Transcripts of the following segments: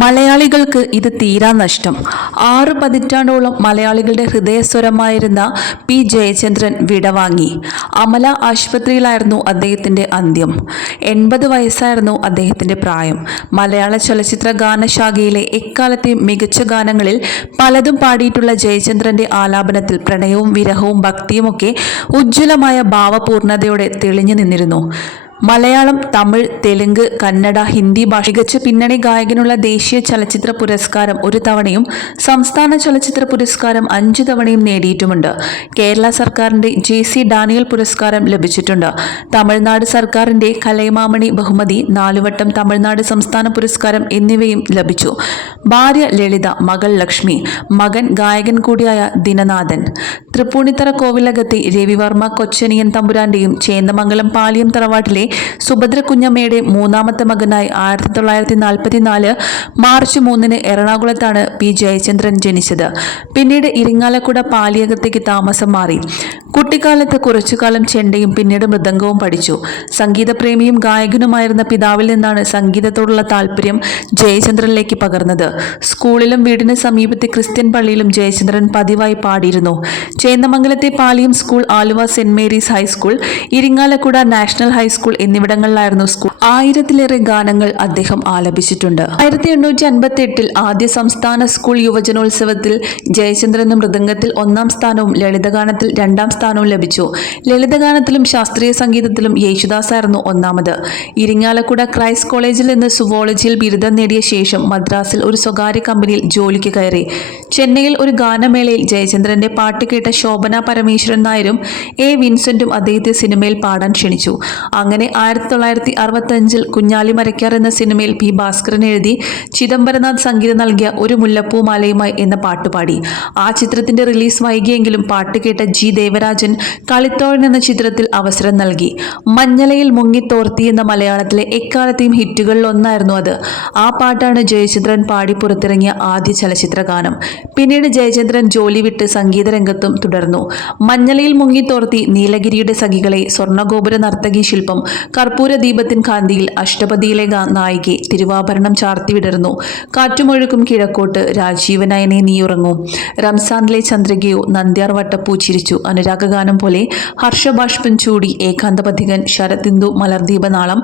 മലയാളികൾക്ക് ഇത് തീരാ നഷ്ടം. 6 പതിറ്റാണ്ടോളം മലയാളികളുടെ ഹൃദയസ്വരമായിരുന്ന പി ജയചന്ദ്രൻ വിടവാങ്ങി. അമല ആശുപത്രിയിലായിരുന്നു അദ്ദേഹത്തിൻ്റെ അന്ത്യം. 80 വയസ്സായിരുന്നു അദ്ദേഹത്തിൻ്റെ പ്രായം. മലയാള ചലച്ചിത്ര ഗാനശാഖയിലെ എക്കാലത്തെയും മികച്ച ഗാനങ്ങളിൽ പലതും പാടിയിട്ടുള്ള ജയചന്ദ്രൻ്റെ ആലാപനത്തിൽ പ്രണയവും വിരഹവും ഭക്തിയുമൊക്കെ ഉജ്ജ്വലമായ ഭാവപൂർണതയോടെ തെളിഞ്ഞു നിന്നിരുന്നു. മലയാളം, തമിഴ്, തെലുങ്ക്, കന്നഡ, ഹിന്ദി ഭാഷ മികച്ച പിന്നണി ഗായകനുള്ള ദേശീയ ചലച്ചിത്ര പുരസ്കാരം 1 തവണയും സംസ്ഥാന ചലച്ചിത്ര പുരസ്കാരം 5 തവണയും നേടിയിട്ടുമുണ്ട്. കേരള സർക്കാരിൻ്റെ JC ഡാനിയൽ പുരസ്കാരം ലഭിച്ചിട്ടുണ്ട്. തമിഴ്നാട് സർക്കാരിൻ്റെ കലൈമാമണി ബഹുമതി, 4 വട്ടം തമിഴ്നാട് സംസ്ഥാന പുരസ്കാരം എന്നിവയും ലഭിച്ചു. ഭാര്യ ലളിത, മകൾ ലക്ഷ്മി, മകൻ ഗായകൻ കൂടിയായ ദിനനാഥൻ. തൃപ്പൂണിത്തറ കോവിലകത്തെ രവിവർമ്മ കൊച്ചനിയൻ തമ്പുരാന്റെയും ചേന്ദമംഗലം പാലിയം തറവാട്ടിലെ സുഭദ്ര കുഞ്ഞമ്മയുടെ 3ാമത്തെ മകനായി 1944 മാർച്ച് 3 എറണാകുളത്താണ് പി ജയചന്ദ്രൻ ജനിച്ചത്. പിന്നീട് ഇരിങ്ങാലക്കുട പാലിയകത്തേക്ക് താമസം മാറി. കുട്ടിക്കാലത്ത് കുറച്ചുകാലം ചെണ്ടയും പിന്നീട് മൃദംഗവും പഠിച്ചു. സംഗീതപ്രേമിയും ഗായകനുമായിരുന്ന പിതാവിൽ നിന്നാണ് സംഗീതത്തോടുള്ള താല്പര്യം ജയചന്ദ്രനിലേക്ക് പകർന്നത്. സ്കൂളിലും വീടിന് സമീപത്തെ ക്രിസ്ത്യൻ പള്ളിയിലും ജയചന്ദ്രൻ പതിവായി പാടിയിരുന്നു. ചേന്ദമംഗലത്തെ Paliyam school, Aluva saint Mary's high school, Irinjalakuda national high school എന്നിവിടങ്ങളിലായിരുന്നു സ്കൂൾ. 1000-ലേറെ ഗാനങ്ങൾ അദ്ദേഹം ആലപിച്ചിട്ടുണ്ട്. 1858 ആദ്യ സംസ്ഥാന സ്കൂൾ യുവജനോത്സവത്തിൽ ജയചന്ദ്രന് മൃദംഗത്തിൽ 1ാം സ്ഥാനവും ലളിതഗാനത്തിൽ 2ാം സ്ഥാനവും ലഭിച്ചു. ലളിതഗാനത്തിലും ശാസ്ത്രീയ സംഗീതത്തിലും യേശുദാസായിരുന്നു 1ാമത്. ഇരിങ്ങാലക്കുട ക്രൈസ്റ്റ് കോളേജിൽ നിന്ന് സുവോളജിയിൽ ബിരുദം നേടിയ ശേഷം മദ്രാസിൽ ഒരു സ്വകാര്യ കമ്പനിയിൽ ജോലിക്ക് കയറി. ചെന്നൈയിൽ ഒരു ഗാനമേളയിൽ ജയചന്ദ്രന്റെ പാട്ട് കേട്ട ശോഭന പരമേശ്വരൻ നായരും വിൻസെന്റും അദ്ദേഹത്തെ സിനിമയിൽ പാടാൻ ക്ഷണിച്ചു. അങ്ങനെ 1965 കുഞ്ഞാലി മരക്കാർ എന്ന സിനിമയിൽ പി ഭാസ്കരൻ എഴുതി ചിദംബരനാഥ് സംഗീതം നൽകിയ ഒരു മുല്ലപ്പൂമാലയുമായി എന്ന പാട്ടുപാടി. ആ ചിത്രത്തിന്റെ റിലീസ് വൈകിയെങ്കിലും പാട്ട് കേട്ട ജി ദേവരാജൻ കളിത്തോഴൻ എന്ന ചിത്രത്തിൽ അവസരം നൽകി. മഞ്ഞലയിൽ മുങ്ങിത്തോർത്തി എന്ന മലയാളത്തിലെ എക്കാലത്തെയും ഹിറ്റുകളിലൊന്നായിരുന്നു അത്. ആ പാട്ടാണ് ജയചന്ദ്രൻ പാടി പുറത്തിറങ്ങിയ ആദ്യ ചലച്ചിത്ര ഗാനം. പിന്നീട് ജയചന്ദ്രൻ ജോലി വിട്ട് സംഗീത രംഗത്തും തുടർന്നു. മഞ്ഞലയിൽ മുങ്ങിത്തോർത്തി, നീലഗിരിയുടെ സഖികളെ, സ്വർണ്ണഗോപുര നർത്തകി ശില്പം, കർപ്പൂര ദീപത്തിൻ കാന്തിയിൽ, അഷ്ടപതിയിലെ നായികെ, തിരുവാഭരണം ചാർത്തി വിടർന്നു, കാറ്റുമൊഴുക്കും കിഴക്കോട്ട്, രാജീവനയനെ നീയുറങ്ങൂ, റംസാനിലെ ചന്ദ്രികയോ, നന്ദ്യാർ വട്ടപ്പൂ ചിരിച്ചു, അനുരാഗഗാനം പോലെ, ഹർഷബാഷ്പം ചൂടി, ഏകാന്തപഥികൻ, ശരദിന്ദു, മലർദീപനാളം,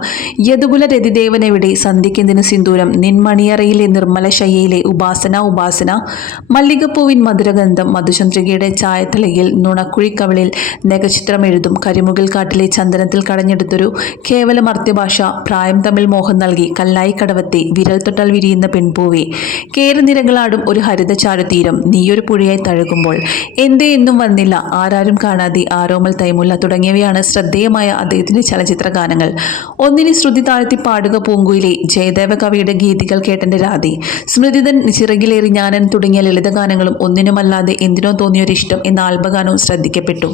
യദുകുല രതിദേവനെവിടെ, സന്ധ്യക്കെന്തിനു സിന്ദൂരം, നിൻമണിയറയിലെ നിർമ്മല ശയ്യയിലെ, ഉപാസന ഉപാസന, മല്ലികപ്പൂവിൻ മധുരഗന്ധം, മധുചന്ദ്രികയുടെ ചായത്തലയിൽ, നുണക്കുഴിക്കവളിൽ, നഖചിത്രം എഴുതും, കരിമുകിൽ കാട്ടിലെ ചന്ദനത്തിൽ കടഞ്ഞെടുത്തൊരു കേവല മർത്യഭാഷ, പ്രായം തമ്മിൽ മോഹം നൽകി, കല്ലായി കടവത്തെ, വിരൽ തൊട്ടാൽ വിരിയുന്ന പെൺപൂവേ, കേരനിരകളാടും ഒരു ഹരിത ചാരുതീരം, നീയൊരു പുഴയായി തഴുകുമ്പോൾ, എന്തേ എന്നും വന്നില്ല, ആരാരും കാണാതെ, ആരോമൽ തൈമുല്ല തുടങ്ങിയവയാണ് ശ്രദ്ധേയമായ അദ്ദേഹത്തിന്റെ ചലച്ചിത്ര ഗാനങ്ങൾ. ഒന്നിന് ശ്രുതി താഴ്ത്തി പാടുക പൂങ്കുയിലെ, ജയദേവ കവിയുടെ ഗീതികൾ കേട്ടെന്റെ രാധേ, സ്മൃതിതൻ, ചിറകിലേറി ഞാനൻ തുടങ്ങിയ ലളിതഗാനങ്ങളും ഒന്നിനുമല്ലാതെ എന്തിനോ തോന്നിയൊരിഷ്ടം എന്ന ആൽബഗാനവും ശ്രദ്ധിക്കപ്പെട്ടു.